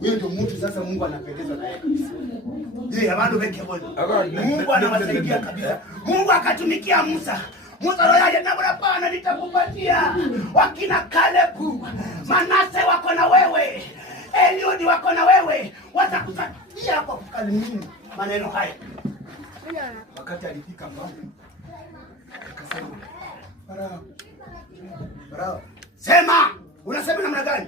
Wewe ndio mtu sasa Mungu anapendezwa naye kabisa. Yeye abantu weke bwana. Mungu anawasaidia kabisa. Mungu akatumikia Musa. Musa roho yake na bwana nitakupatia. Wakina Kalebu, Manase wako na wewe. Eliudi wako na wewe. Watakusaidia kwa kukalimini maneno haya. Wakati alifika mbali akasema, Farao, sema, unasema namna gani?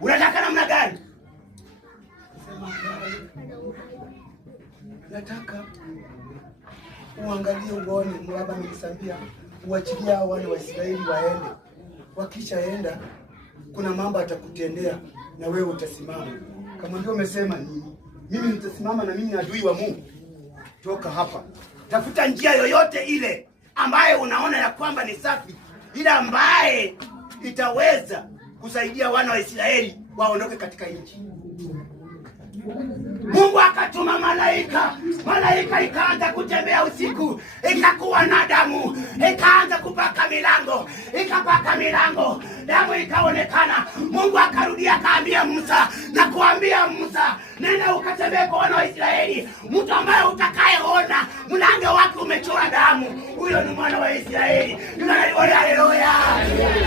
Unataka namna gani? Nataka uangalie uone Mungu nilisambia uachilia wale wa Israeli waende. Wakishaenda kuna mambo atakutendea na wewe utasimama. Kama ndio umesema nini? Mimi nitasimama na mimi ni adui wa Mungu. Toka hapa. Tafuta njia yoyote ile ambaye unaona ya kwamba ni safi, ile ambaye itaweza kusaidia wana wa Israeli waondoke katika nchi. Mungu akatuma malaika. Malaika ikaanza kutembea usiku, ikakuwa na damu, ikaanza kupaka milango, ikapaka milango, damu ikaonekana. Mungu akarudia akaambia Musa na kuambia Musa, nenda ukatembee kwa wana wa Israeli. Mtu ambaye utakayeona mlango wake umechora damu, huyo ni mwana wa Israeli. Haleluya.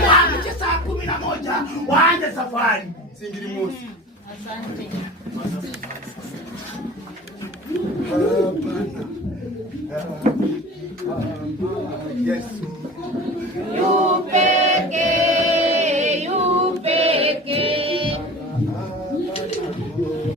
Waamke saa 11 waanze safari. Singili Musa. Asante. Yes.